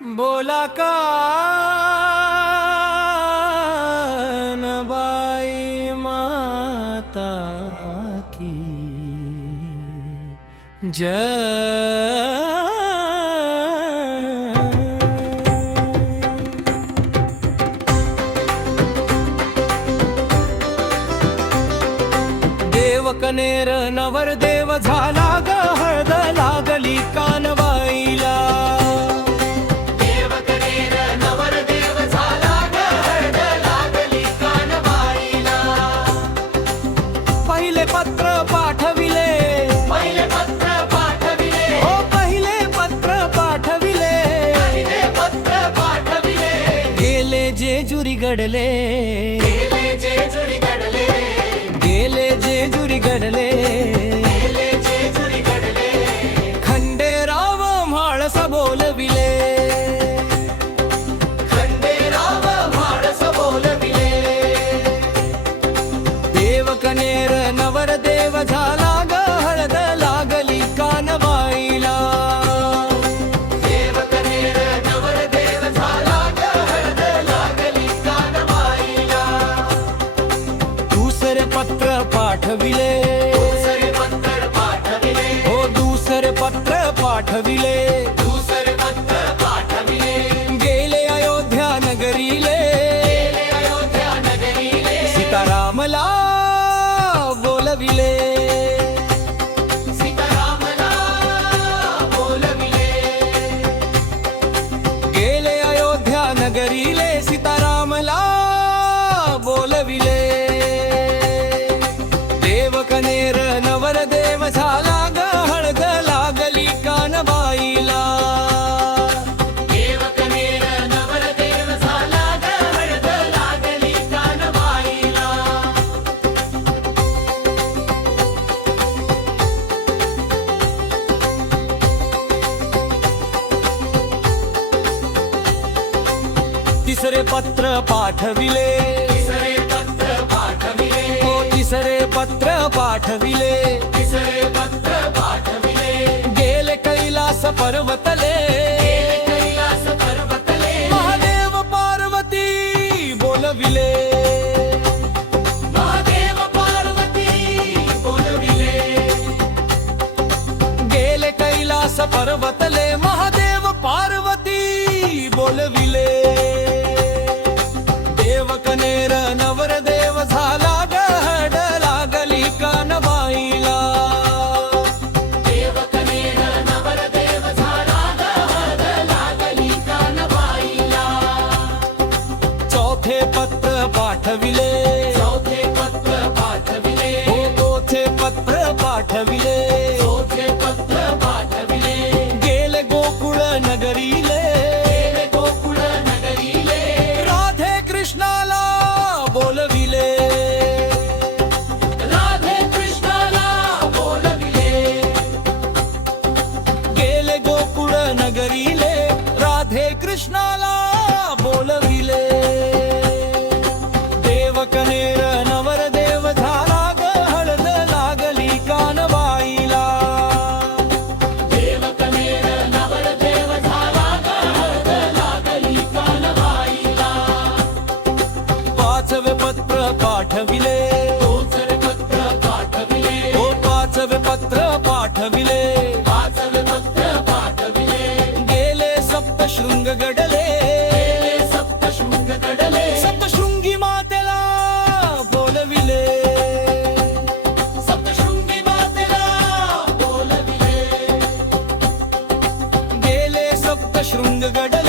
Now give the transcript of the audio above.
बोला कानबाई माता की जय। देवकनेर नवरदेव झाला ग, हळद लागली कानबाईला। देवकनेर नवरदेव झाला ग, हळद लागली कानबाईला। पहिले पत्र पाठविले, पहिले पत्र पाठविले, ओ पहिले पत्र पाठविले, पहिले पत्र पाठविले। गेले जेजुरी गडले, गेले जेजुरी गडले, गेले जेजुरी गडले। गेले जेजुरी गडले। खंडेराव म्हाळस बोलविले, खंडेराव म्हाळस बोलविले। देवकनेर नवरदेव झाला ग, हळद लागली कानबाईला। देवकनेर नवरदेव झाला ग, हळद लागली कानबाईला। दुसरे पत्र पाठविले, दुसरे पत्र पाठविले, ओ दुसरे पत्र पाठविले। दुसरे पत्र पाठविले। गेले अयोध्या नगरीले, गेले अयोध्या नगरीले, सीतारामला बोलविले। सीतारामला बोलविले। गेले अयोध्या नगरीले, सीतारामला बोलविले। देवकनेर नवरदेव झाला ग, हळद लागली कानबाईला। देवकनेर नवरदेव झाला ग, हळद लागली कानबाईला। तिसरे पत्र पाठविले, तिसरे पत्र पाठविले, ओ तिसरे पत्र पाठविले। तिसरे पत्र पाठविले। गेले कैलास पर्वतले, गेले कैलास पर्वतले, महादेव पार्वती बोलविले। महादेव पार्वती बोलविले। गेले कैलास पर्वतले, महादेव पार्वती बोलविले। देवकनेर नवरदेव झाला ग, हळद लागली कानबाईला। देवकनेर नवरदेव झाला ग, हळद लागली कानबाईला। चौथे पत्र पाठविले, चौथे पत्र पाठविले, ओ चौथे पत्र पाठविले। चौथे पत्र पाठविले। गेले गोकुळ नगरीले, गेले गोकुळ नगरीले, राधे कृष्णाला बोलविले। राधे कृष्णाला बोलविले। गेले गोकुळ नगरीले, राधे कृष्णाला बोलविले। देवकनेर नवरदेव झाला ग, हळद लागली कानबाईला। देवकनेर नवरदेव झाला ग, हळद लागली कानबाईला। पाचवे पत्र पाठविले, दुसरे पत्र पाठविले, ओ पाचवे पत्र पाठविले। पाचवे पत्र पाठविले। गेले सप्तशृंग गडले, गेले सप्तशृंग गडले, सप्तशृंगी मातेला बोलविले। सप्तशृंगी मातेला बोलविले। गेले सप्तशृंग गड